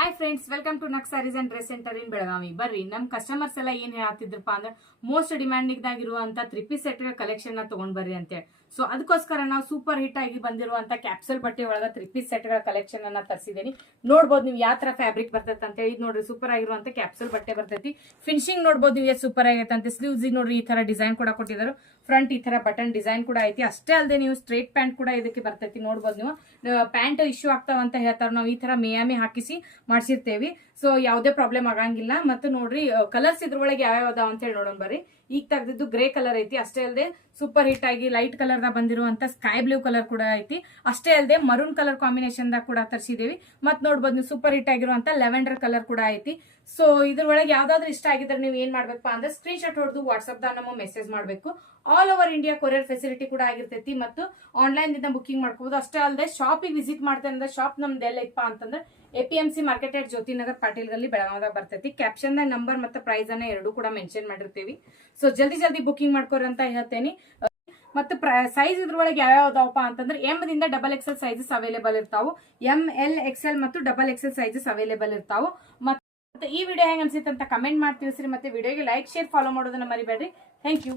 Hi friends, welcome to ನಕ್ sarees and dress centre in Belagavi. ಬರ್ರಿ, ನಮ್ಮ ಕಸ್ಟಮರ್ಸ್ ಎಲ್ಲ ಏನ್ ಹೇಳತ್ತಿದ್ರಪ್ಪ ಅಂದ್ರೆ ಮೋಸ್ಟ್ ಡಿಮ್ಯಾಂಡಿಂಗ್ ಆಗಿರುವಂತ 3 ಪೀಸ್ ಸೆಟ್ ಕಲೆಕ್ಷನ್ ನ ತಗೊಂಡ್ ಬರ್ರಿ ಅಂತೇಳಿ. ಸೊ ಅದಕ್ಕೋಸ್ಕರ ನಾವು ಸೂಪರ್ ಹಿಟ್ ಆಗಿ ಬಂದಿರುವಂತ ಕ್ಯಾಪ್ಸೂಲ್ ಬಟ್ಟೆ ಒಳಗ 3 ಪೀಸ್ ಸೆಟ್ ಕಲೆಕ್ಷನ್ ಅನ್ನ ತರಿಸಿದೀನಿ. ನೋಡ್ಬೋದು ನೀವು ಯಾವ ತರ ಫ್ಯಾಬ್ರಿಕ್ ಬರ್ತೈತೆ ಅಂತ ಹೇಳಿ. ನೋಡ್ರಿ, ಸೂಪರ್ ಆಗಿರುವಂತ ಕ್ಯಾಪ್ಸೂಲ್ ಬಟ್ಟೆ ಬರ್ತೈತಿ. ಫಿನಿಶಿಂಗ್ ನೋಡ್ಬೋದು ನೀವು ಎಷ್ಟು ಸೂಪರ್ ಆಗೈತೆ ಅಂತ. ಸ್ಲೀವ್ಸ್ ನೋಡ್ರಿ, ಈ ತರ ಡಿಸೈನ್ ಕೂಡ ಕೊಟ್ಟಿದ್ದಾರೆ. ಫ್ರಂಟ್ ಈ ತರ ಬಟನ್ ಡಿಸೈನ್ ಕೂಡ ಐತಿ. ಅಷ್ಟೇ ಅಲ್ಲದೆ ನೀವು ಸ್ಟ್ರೇಟ್ ಪ್ಯಾಂಟ್ ಕೂಡ ಇದಕ್ಕೆ ಬರ್ತೈತಿ. ನೋಡ್ಬೋದು ನೀವು ಪ್ಯಾಂಟ್ ಇಶ್ಯೂ ಆಗ್ತಾವ ಅಂತ ಹೇಳ್ತಾರೆ. ನಾವು ಈ ತರ ಮೇಯಾಮಿ ಹಾಕಿಸಿ ಮಾಡ್ಸಿರ್ತೇವಿ. ಸೊ ಯಾವುದೇ ಪ್ರಾಬ್ಲಮ್ ಆಗಂಗಿಲ್ಲ. ಮತ್ತು ನೋಡ್ರಿ, ಕಲರ್ಸ್ ಇದ್ರೊಳಗೆ ಯಾವ್ಯಾವ ಅದಾವ ಅಂತ ಹೇಳಿ ನೋಡೋಣ ಬರ್ರಿ. ಈಗ ತೆಗ್ದಿದ್ದು ಗ್ರೇ ಕಲರ್ ಐತಿ. ಅಷ್ಟೇ ಅಲ್ಲದೆ ಸೂಪರ್ ಹಿಟ್ ಆಗಿ ಲೈಟ್ ಕಲರ್ ದಾಗ ಬಂದಿರುವಂತ ಸ್ಕೈ ಬ್ಲೂ ಕಲರ್ ಕೂಡ ಐತಿ. ಅಷ್ಟೇ ಅಲ್ಲದೆ ಮರೂನ್ ಕಲರ್ ಕಾಂಬಿನೇಷನ್ ದಾಗ ಕೂಡ ತರಿಸಿದೇವಿ. ಮತ್ ನೋಡ್ಬೋದು ನೀವು ಸೂಪರ್ ಹಿಟ್ ಆಗಿರುವಂತ ಲೆವೆಂಡರ್ ಕಲರ್ ಕೂಡ ಐತಿ. ಸೊ ಇದ್ರೊಳಗೆ ಯಾವ್ದಾದ್ರು ಇಷ್ಟ ಆಗಿದ್ರೆ ನೀವು ಏನ್ ಮಾಡ್ಬೇಕಪ್ಪ ಅಂದ್ರೆ ಸ್ಕ್ರೀನ್ ಶಾಟ್ ಹೊಡೆದು ವಾಟ್ಸ್ಆಪ್ ದಾಗ ನಮ್ಮ ಮೆಸೇಜ್ ಮಾಡಬೇಕು. All over India courier facility ಕೂಡ ಆಗಿರ್ತೈತಿ. ಮತ್ತು ಆನ್ಲೈನ್ ದಿಂದ ಬುಕಿಂಗ್ ಮಾಡ್ಕೋಬಹುದು. ಅಷ್ಟೇ ಅಲ್ಲದೆ ಶಾಪಿಗೆ ವಿಸಿಟ್ ಮಾಡ್ತೇನೆ ಅಂದ್ರೆ ಶಾಪ್ ನಮ್ದು ಎಲ್ಲ ಇಪ್ಪ ಅಂತಂದ್ರೆ APMC ಮಾರ್ಕೆಟ್ ಎಟ್ ಜ್ಯೋತಿನಗರ್ ಪಾಟೀಲ್ ಗಲ್ಲಿ ಬೆಳಗಾವದಾಗ ಬರ್ತೈತಿ. ಕ್ಯಾಪ್ಷನ್ ನ ನಂಬರ್ ಮತ್ತೆ ಪ್ರೈಸ್ ಅನ್ನ ಎರಡು ಕೂಡ ಮೆನ್ಷನ್ ಮಾಡಿರ್ತೀವಿ. ಸೊ ಜಲ್ದಿ ಬುಕಿಂಗ್ ಮಾಡ್ಕೋರಿ ಅಂತ ಹೇಳ್ತೇನೆ. ಮತ್ತೆ ಸೈಜ್ ಇದ್ರೊಳಗೆ ಯಾವ್ಯಾವ್ದವಪ್ಪ ಅಂತಂದ್ರೆ M ದಿಂದ XXL ಸೈಜಸ್ ಅವೈಲೇಬಲ್ ಇರ್ತಾವು. ML XL ಮತ್ತು XXL ಸೈಜಸ್ ಅವೈಲೇಬಲ್ ಇರ್ತಾವು. ಮತ್ತೆ ಈ ವಿಡಿಯೋ ಹೆಂಗ್ ಅನ್ಸಿತ್ತು ಅಂತ ಕಮೆಂಟ್ ಮಾಡಿ ತಿಳಿಸ್ರಿ. ಮತ್ತೆ ವಿಡಿಯೋಗೆ ಲೈಕ್, ಶೇರ್, ಫಾಲೋ ಮಾಡೋದನ್ನ ಮರಿಬೇಡ್ರಿ. Thank you.